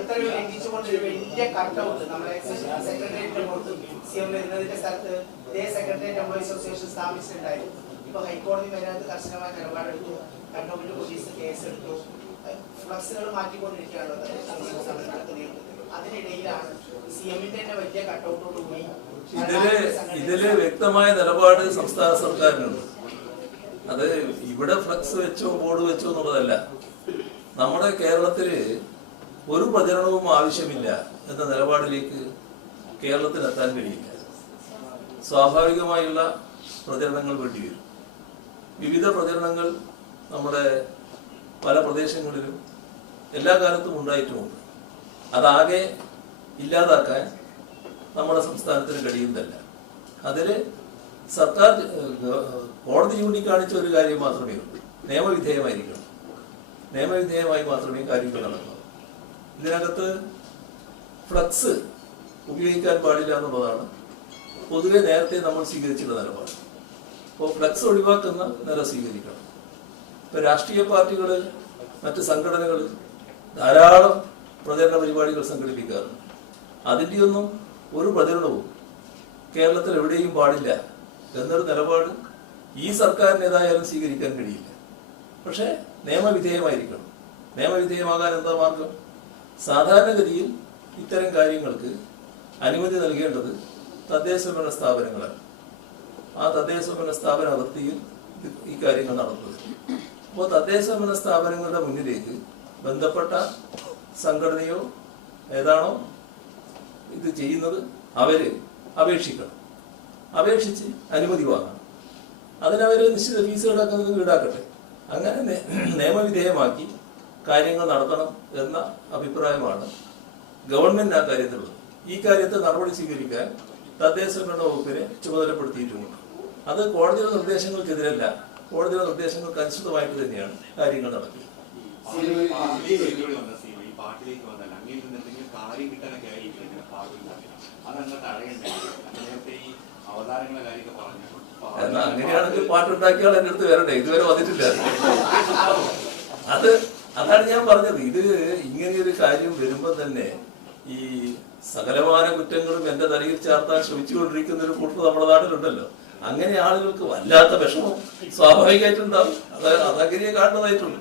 ഉത്തരവ് ലംഘിച്ചുകൊണ്ടൊരു വലിയ കട്ടൗട്ട് നമ്മളെ സെക്രട്ടേറിയറ്റിന്റെ പുറത്ത് CM വരുന്നതിന്റെ സ്ഥലത്ത് ഇതേ സെക്രട്ടേറിയറ്റ് എംപ്ലോയീസ് അസോസിയേഷൻ സ്ഥാപിച്ചിട്ടുണ്ടായിരുന്നു. ഇപ്പൊ ഹൈക്കോടതി അതിനകത്ത് കർശനമായ നിലപാടെടുത്തു, കണ്ടോൺമെന്റ് പോലീസ് കേസെടുത്തു, ഫ്ലക്സുകൾ മാറ്റിക്കൊണ്ടിരിക്കുകയാണല്ലോ അതിനിടയിലാണ് CM-ന്റെ തന്നെ വലിയ കട്ടൗട്ടോടുകൂടി ഇതില് വ്യക്തമായ നിലപാട് സംസ്ഥാന സർക്കാരിനുണ്ട്. അത് ഇവിടെ ഫ്ലക്സ് വെച്ചോ ബോർഡ് വെച്ചോ എന്നുള്ളതല്ല. നമ്മുടെ കേരളത്തില് ഒരു പ്രചരണവും ആവശ്യമില്ല എന്ന നിലപാടിലേക്ക് കേരളത്തിൽ എത്താൻ കഴിയില്ല. സ്വാഭാവികമായുള്ള പ്രചരണങ്ങൾ വേണ്ടിവരും. വിവിധ പ്രചരണങ്ങൾ നമ്മുടെ പല പ്രദേശങ്ങളിലും എല്ലാ കാലത്തും ഉണ്ടായിട്ടുമുണ്ട്. അതാകെ ഇല്ലാതാക്കാൻ നമ്മുടെ സംസ്ഥാനത്തിന് കഴിയുന്നതല്ല. അതില് സർക്കാർ കോടതി ചൂണ്ടിക്കാണിച്ച ഒരു കാര്യം മാത്രമേ ഉള്ളൂ, നിയമവിധേയമായിരിക്കണം. നിയമവിധേയമായി മാത്രമേ കാര്യങ്ങൾ നടക്കൂ. ഇതിനകത്ത് ഫ്ലക്സ് ഉപയോഗിക്കാൻ പാടില്ല എന്നുള്ളതാണ് പൊതുവെ നേരത്തെ നമ്മൾ സ്വീകരിച്ചിട്ടുള്ള നിലപാട്. അപ്പോൾ ഫ്ലക്സ് ഒഴിവാക്കുന്ന നില സ്വീകരിക്കണം. ഇപ്പൊ രാഷ്ട്രീയ പാർട്ടികൾ, മറ്റ് സംഘടനകൾ ധാരാളം പ്രചരണ പരിപാടികൾ സംഘടിപ്പിക്കാറുണ്ട്. അതിൻ്റെയൊന്നും ഒരു പ്രചരണവും കേരളത്തിൽ എവിടെയും പാടില്ല എന്നൊരു നിലപാട് ഈ സർക്കാരിന് ഏതായാലും സ്വീകരിക്കാൻ കഴിയില്ല. പക്ഷെ നിയമവിധേയമായിരിക്കണം. നിയമവിധേയമാകാൻ എന്താ മാർഗം? സാധാരണഗതിയിൽ ഇത്തരം കാര്യങ്ങൾക്ക് അനുമതി നൽകേണ്ടത് തദ്ദേശഭരണ സ്ഥാപനങ്ങളാണ്. ആ തദ്ദേശഭരണ സ്ഥാപന അതിർത്തിയിൽ ഈ കാര്യങ്ങൾ നടത്തുന്നത്. അപ്പോൾ തദ്ദേശഭരണ സ്ഥാപനങ്ങളുടെ മുന്നിലേക്ക് ബന്ധപ്പെട്ട സംഘടനയോ ഏതാണോ ഇത് ചെയ്യുന്നത് അവര് അപേക്ഷിക്കണം. അപേക്ഷിച്ച് അനുമതി വാങ്ങണം. അതിനവര് നിശ്ചിത ഫീസുകളൊക്കെ ഈടാക്കട്ടെ. അങ്ങനെ നിയമവിധേയമാക്കി കാര്യങ്ങൾ നടത്തണം എന്ന അഭിപ്രായമാണ് ഗവൺമെന്റ് ആ കാര്യത്തിലുള്ളത്. ഈ കാര്യത്തിൽ നടപടി സ്വീകരിക്കാൻ തദ്ദേശഭരണ വകുപ്പിനെ ചുമതലപ്പെടുത്തിയിട്ടുമുണ്ട്. അത് കോടതിയുടെ നിർദ്ദേശങ്ങൾക്കെതിരല്ല, കോടതിയുടെ നിർദ്ദേശങ്ങൾക്ക് അനുസൃതമായിട്ട് തന്നെയാണ് കാര്യങ്ങൾ നടക്കുന്നത്. എന്നാ അങ്ങനെയാണെങ്കിൽ പാട്ടുണ്ടാക്കിയാൽ എന്റെ അടുത്ത് വരട്ടെ, ഇതുവരെ വന്നിട്ടില്ല. അതാണ് ഞാൻ പറഞ്ഞത്. ഇത് ഇങ്ങനെയൊരു കാര്യം വരുമ്പോ തന്നെ ഈ സകലമാന കുറ്റങ്ങളും എന്റെ തലയിൽ ചാർത്താൻ ശ്രമിച്ചുകൊണ്ടിരിക്കുന്ന ഒരു കൂട്ടർ നമ്മുടെ നാട്ടിലുണ്ടല്ലോ. അങ്ങനെ ആളുകൾക്ക് വല്ലാത്ത വിഷമം സ്വാഭാവികമായിട്ടുണ്ടാവും. അതങ്ങനെയേ കാണുന്നതായിട്ടുള്ളൂ.